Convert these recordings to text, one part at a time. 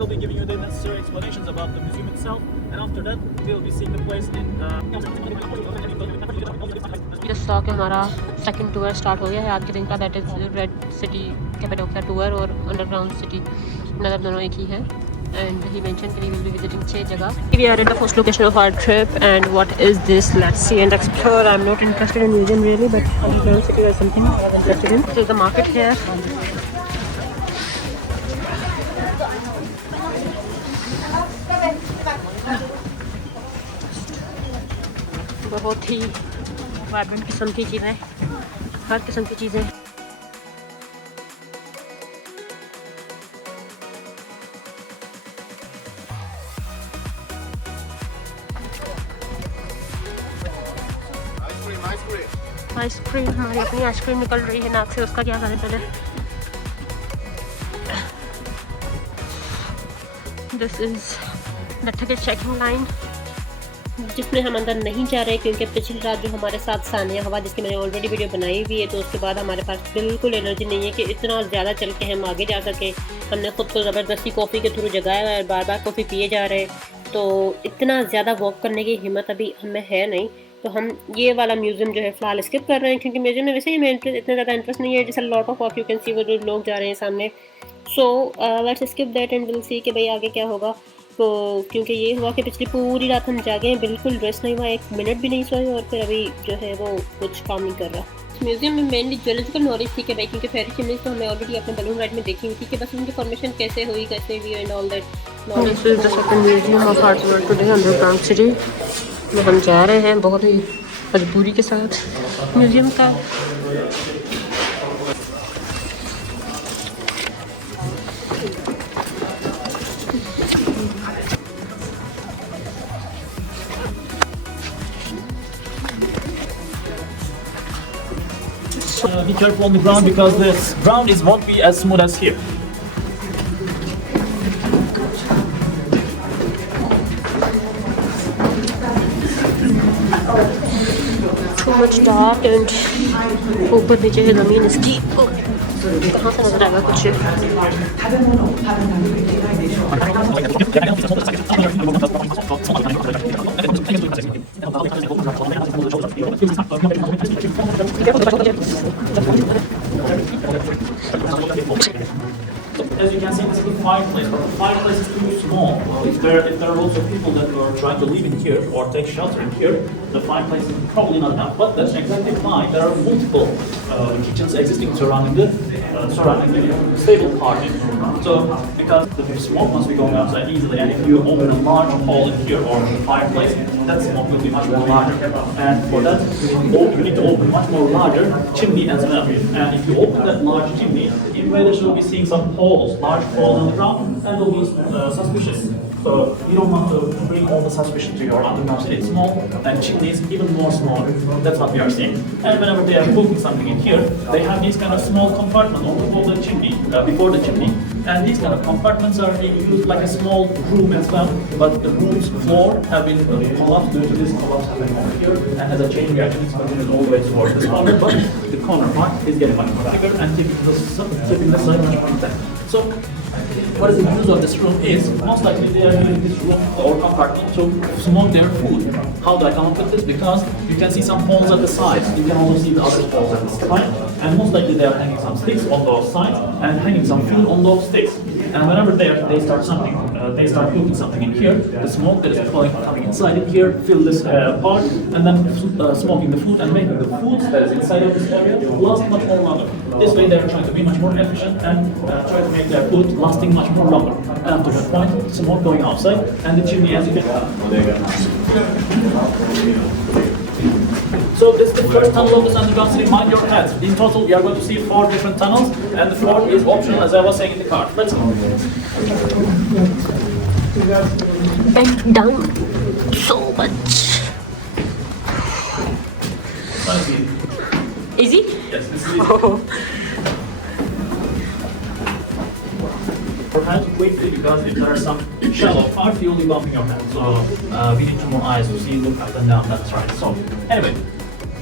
We'll be giving you the necessary explanations about the museum itself, and after that, we'll be seeing the place in. Just saw कि हमारा second tour start हो गया है आज के दिन का, that is red city Cappadocia tour और अंडरग्राउंड सिटी, नज़र दोनों एक ही है. And he mentioned that he will be visiting 6 जगह. We are at the first location of our trip, and what is this? Let's see and explore. I'm not interested in museum really, but underground city is something I'm interested in. So the market here. बहुत ही vibrant किस्म की चीज़ें, हर किस्म की चीज़ें. Ice cream, हमारी अपनी ice cream निकल रही है नाक से, उसका क्या करें पहले. This is the ticket checking line, जिसमें हम अंदर नहीं जा रहे क्योंकि पिछली रात जो हमारे साथ सानिया हवा, जिसकी मैंने ऑलरेडी वीडियो बनाई हुई है, तो उसके बाद हमारे पास बिल्कुल एनर्जी नहीं है कि इतना ज़्यादा चल के हम आगे जा सकें. हमने ख़ुद को ज़बरदस्ती कॉफ़ी के थ्रू जगाया है और बार बार कॉफ़ी पिए जा रहे हैं, तो इतना ज़्यादा वॉक करने की हिम्मत अभी हमें है नहीं. तो हम ये वाला म्यूज़ियम जो है फ़िलहाल स्किप कर रहे हैं, क्योंकि म्यूज़ियम में वैसे ही हमें इतना ज़्यादा इंटरेस्ट नहीं है. जैसे lot of walk you can see, वो जो लोग जा रहे हैं सामने. So let's skip that and will see कि भाई आगे क्या होगा. तो क्योंकि ये हुआ कि पिछली पूरी रात हम जागे हैं, बिल्कुल रेस्ट नहीं हुआ, 1 मिनट भी नहीं सोए, और फिर अभी जो है वो कुछ काम नहीं कर रहा. म्यूज़ियम में मेनली ज्वेलॉजिकल नॉलेज थी कि भाई, क्योंकि फेरी चिमनीज तो हमें ऑलरेडी अपने बलून राइड में देखी हुई थी, कि बस उनकी फॉर्मेशन कैसे हुई, कैसे हुई and all that. This is the second museum of art world today underground city में हम जा रहे हैं, बहुत ही मजबूरी के साथ. म्यूज़ियम का Be careful on the ground because this ground won't be as smooth as here. too much dark and ऊपर नीचे की ज़मीन इसकी कहाँ से नजर आएगा कुछ. As you can see, this is the fireplace, but the fireplace is too small. If there are lots of people that are trying to live in here or take shelter in here, the fireplace is probably not enough. But that's exactly fine. There are multiple kitchens existing surrounding the stable part. So because the smoke must be going outside easily, and if you open a large hole in here or the fireplace, that smoke will be much more larger. And for that, you need to open much more larger chimney as well. And if you open that large chimney, invaders will be seeing some holes, large holes on the ground, and will be suspicious. So you don't want to bring all the suspicion to your underground city. It's small, and chimneys even more smaller. That's what we are seeing. And whenever they are cooking something in here, they have these kind of small compartments on the whole the chimney, before the chimney. And these kind of compartments are used like a small room as well. But the room's floor have been collapsed due to this collapse happening over here. And as a chain reaction, it's continuing all the way towards this corner. But the corner part is getting much more bigger and keeping the side much more intact. So what is the use of this room is, most likely they are using this room or compartment to smoke their food. How do I come up with this? Because you can see some poles at the sides. You can also see the other poles at the side. And most likely they are hanging some sticks on those sides and hanging some food on those sticks. And whenever they start cooking something in here, the smoke that is coming inside in here fill this part, and then smoking the food and making the food that is inside of this area last much more longer. This way they are trying to be much more efficient and try to make their food lasting much more longer. And after that point, smoke going outside and the chimney as you can. So this is the first tunnel of this underground city. Mind your head. In total, we are going to see 4 different tunnels, and the 4th is optional, as I was saying in the car. Let's go. Bent down so much. Easy? Yes, this is easy. Your hands quickly, because if there are some shallow parts, you'll be bumping your hands. So we need 2 more eyes to see, look up and down. That's right. So anyway.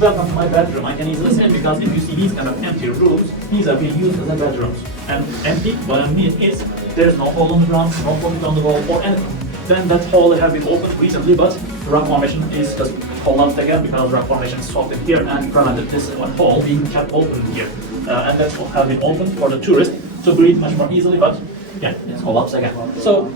welcome to my bedroom. I can easily say, because if you see these kind of empty rooms, these are being used as a bedrooms. And empty, what I mean is, there's no hole on the ground, no pocket on the wall, or anything. Then that hole has been opened recently, but the rock formation is just collapsed again because rock formation stopped in here and prevented this hole being kept open here. And that hole has been opened for the tourist to breathe much more easily, but yeah, it's collapsed again. So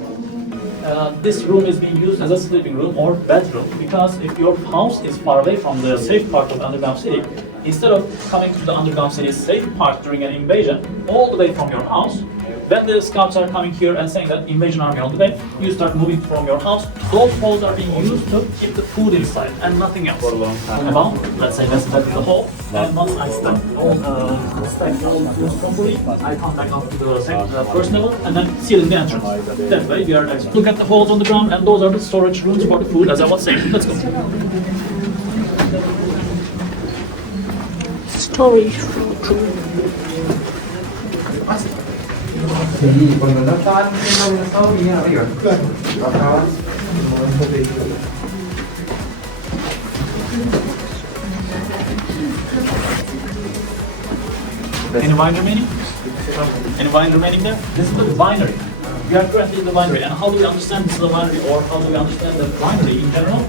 this room is being used as a sleeping room or bedroom, because if your house is far away from the safe part of the underground city, instead of coming to the underground city's safe part during an invasion all the way from your house, when the scouts are coming here and saying that invasion army on the way, you start moving from your house. Those holes are being used to keep the food inside and nothing else. About, let's say that's the hole, and once I stack all foods properly, I come back up to the first level and then sealing the entrance. That way we are look at the holes on the ground, and those are the storage rooms for the food, as I was saying. Let's go. Storage. Thì còn nó tan không nó sâu như nào vậy? Nó tan. Any wine remaining? Any wine remaining there? This is the winery. We are currently in the winery. And how do we understand this is a winery, or how do we understand the winery in general?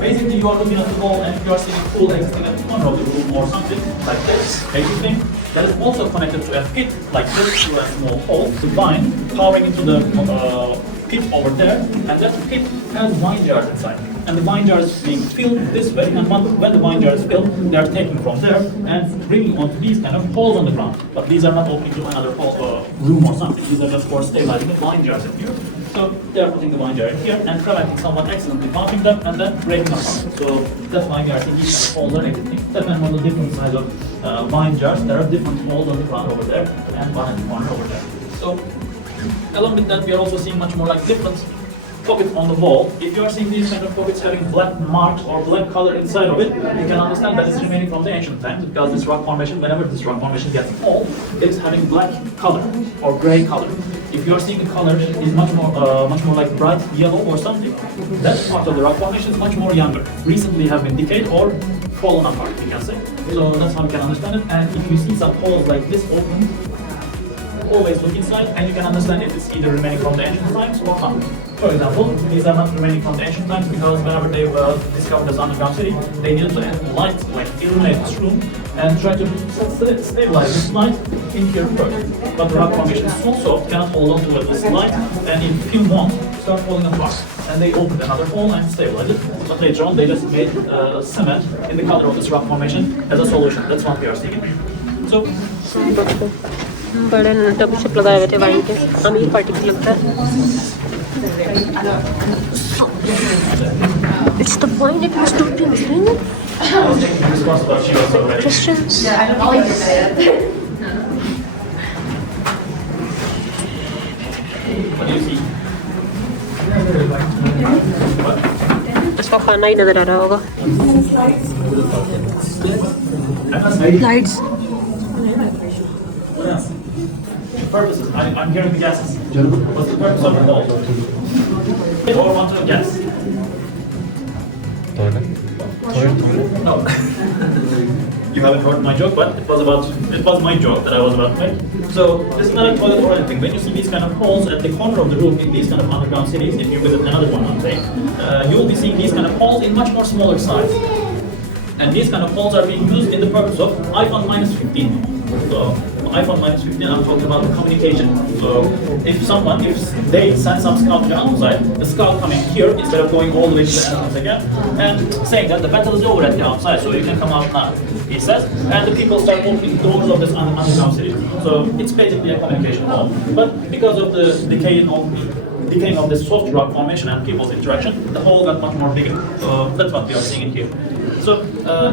Basically, you are looking at the wall and you are seeing pool existing at the corner of the room or something like this, basic thing. That is also connected to a pit like this, to a small hole, the vine powering into the pit over there, and that pit has wine jars inside. And the wine jar is being filled this way, and when the wine jar is filled, they are taking from there and bringing onto these kind of holes on the ground. But these are not opening to another hole, room or something. These are just for stabilizing the wine jars in here. So they are putting the wine jar in here and preventing someone accidentally pumping them and then breaking them up. So that's why we are seeing these kind of holes are existing. Depending on the different size of wine jars, there are different holes on the ground over there and one at the corner over there. So along with that, we are also seeing much more like different pockets on the wall. If you are seeing these kind of pockets having black marks or black color inside of it, you can understand that it's remaining from the ancient times, because this rock formation, whenever this rock formation gets old, it is having black color or gray color. If you are seeing the color is much more like bright yellow or something, that part of the rock formation is much more younger, recently have been decayed or fallen apart, you can say. So that's how you can understand it. And if you see some holes like this open, always look inside and you can understand if it's either remaining from the ancient times or not. For example, these are not remaining from the ancient times because whenever they discovered this underground city, they needed to add light, like illuminate this room and try to stabilize this light in here first. But the rock formation is so soft, cannot hold on to this light, and in a few months start falling apart. And they opened another hole and stabilized it. But later on, they just made cement in the color of this rock formation as a solution. That's what we are seeing. So. बड़े टपशप लगाए हुए थे wine के, अमीर party को लगता है. It's the wine it was doping, isn't it? Christians. इसका खाना ही नजर आ रहा होगा. Lights. Purposes. I'm hearing the guesses. What's the purpose of the hole? Or want to guess? No. You haven't heard my joke, but it was my joke that I was about to make. So this is not a toilet or anything. When you see these kind of holes at the corner of the room in these kind of underground cities, if you visit another one, I'm saying, you will be seeing these kind of holes in much more smaller size. And these kind of holes are being used in the purpose of iPhone minus 15. So iPhone minus 15, I'm talking about the communication. So if they send some scout to the outside, the scout coming here instead of going all the way to the entrance again and saying that the battle is over at the outside, so you can come out now, he says, and the people start opening doors of this underground city. So it's basically a communication hall. But because of the decaying of this soft rock formation and people's interaction, the hole got much more bigger. So that's what we are seeing in here. So,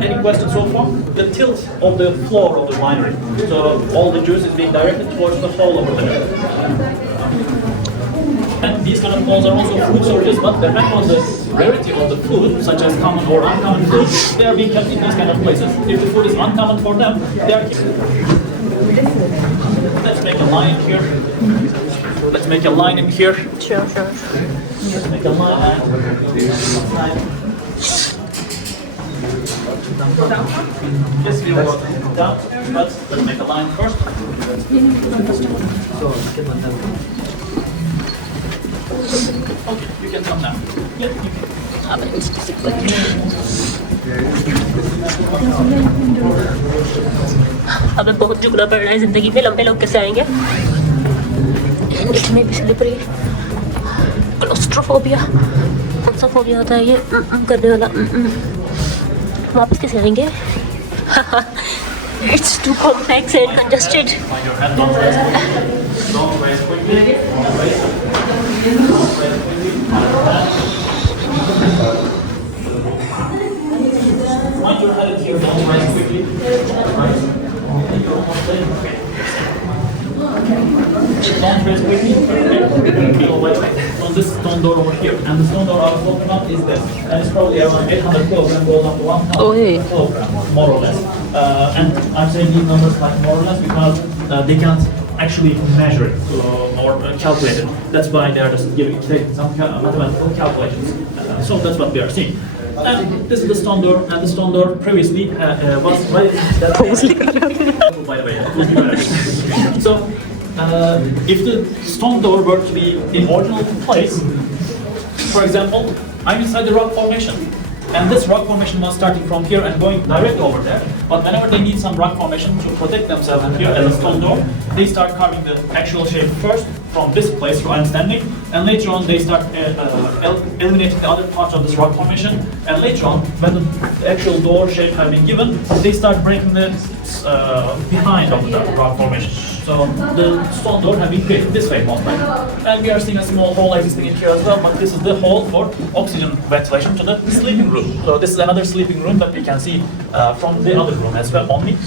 any questions so far? The tilt of the floor of the winery. So, all the juice is being directed towards the hole over there. And these kind of holes are also food sources, but depending on the rarity of the food, such as common or uncommon food, they are being kept in these kind of places. If the food is uncommon for them, they are kept. Let's make a line in here. Let's make a line in here. Sure. Let's make a line. Yes, we will go down, but let's make a line first. Okay, you can come now. Yeah, you can. हमें बहुत झुकना पड़ रहा है ज़िंदगी में, लंबे लोग कैसे आएंगे? इतने भी स्लिपरी, क्लोस्ट्रोफोबिया, कौन सा फोबिया होता है ये करने वाला? वापस कैसे आएंगे? It's too complex and congested. Find your hand, don't raise quickly. Don't raise quickly. Don't raise quickly. Find your head here, don't raise quickly. Right. You're almost there. Okay. Don't raise quickly. Okay. On this stone door over here, and the stone door I was talking about is this, and it's probably around 800 kilograms, goes up to 1,000 kilograms, more or less. And I'm saying these numbers like more or less because they can't actually measure it or calculate it. That's why they are just taking some mathematical calculations. So that's what we are seeing. And this is the stone door, and the stone door previously was right that by the way. So if the stone door were to be in original place, for example, I'm inside the rock formation, and this rock formation was starting from here and going directly over there. But whenever they need some rock formation to protect themselves in here as a stone door, they start carving the actual shape first from this place where I'm standing, and later on they start eliminating the other parts of this rock formation, and later on, when the actual door shape has been given, they start breaking the behind of the rock formation. So the stone door has been created this way most likely. And we are seeing a small hole existing in here as well, but this is the hole for oxygen ventilation to the sleeping room. So this is another sleeping room that we can see from the other room as well only.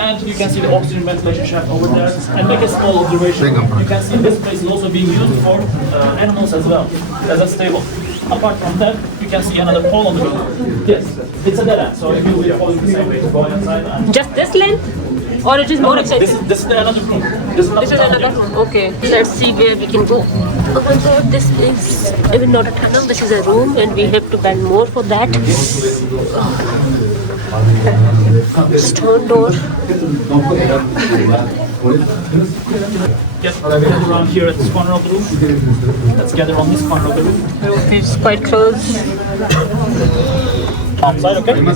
And you can see the oxygen ventilation shaft over there. And make a small observation. You can see this place is also being used for animals as well, as a stable. Apart from that, you can see another hole on the roof. Yes, it's a dead end, so it will be following the same way to go inside. And Just this length? Or it is more extensive? this is another room. This is another room. Okay. Let's see where we can go. Oh my god, this is even not a tunnel, this is a room and we have to bend more for that. Stone door. Yes, around here at this corner of the room. Let's gather on this corner of the room. It's quite close. Outside, okay? I will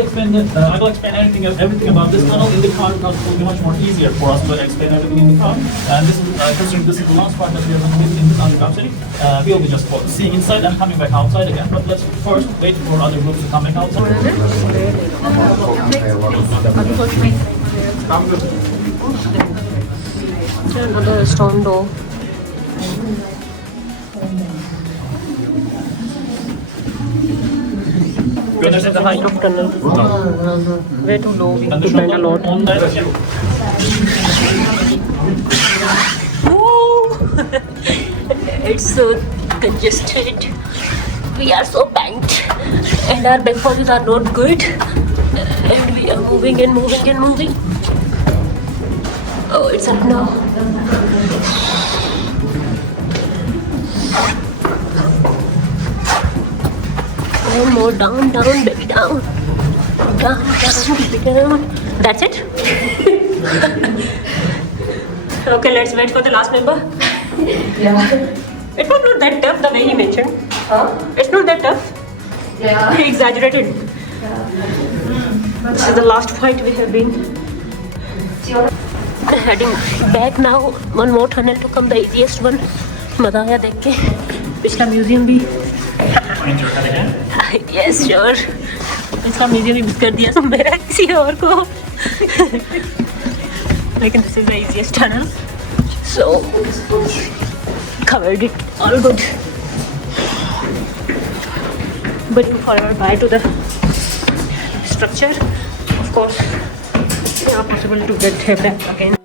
explain everything about this tunnel in the car because it will be much more easier for us to explain everything in the car. And this is, considering this is the last part that we are going to do in this underground city, we will be just seeing inside and coming back outside again. But let's first wait for other groups to come back outside. Another stone door. This is the height of tunnel. Way too low, we have to bend a lot. It's so congested. We are so bent. And our back forces are not good. And we are moving and moving and moving. Oh, it's up now. One more down, baby, down. Down, baby, down. That's it? Okay, let's wait for the last member. Yeah. It was not that tough the way he mentioned. Huh? It's not that tough. Yeah. He exaggerated. This is the last point we have been. Heading back now. One more tunnel to come, the easiest one. मजा आया देख के. पिछला museum भी. Yes, sure. पिछला museum भी miss कर दिया तो मेरा किसी और को. लेकिन this is the easiest tunnel. So covered it all good. Bidding forward by to the structure. Of course, it's not possible to get back again.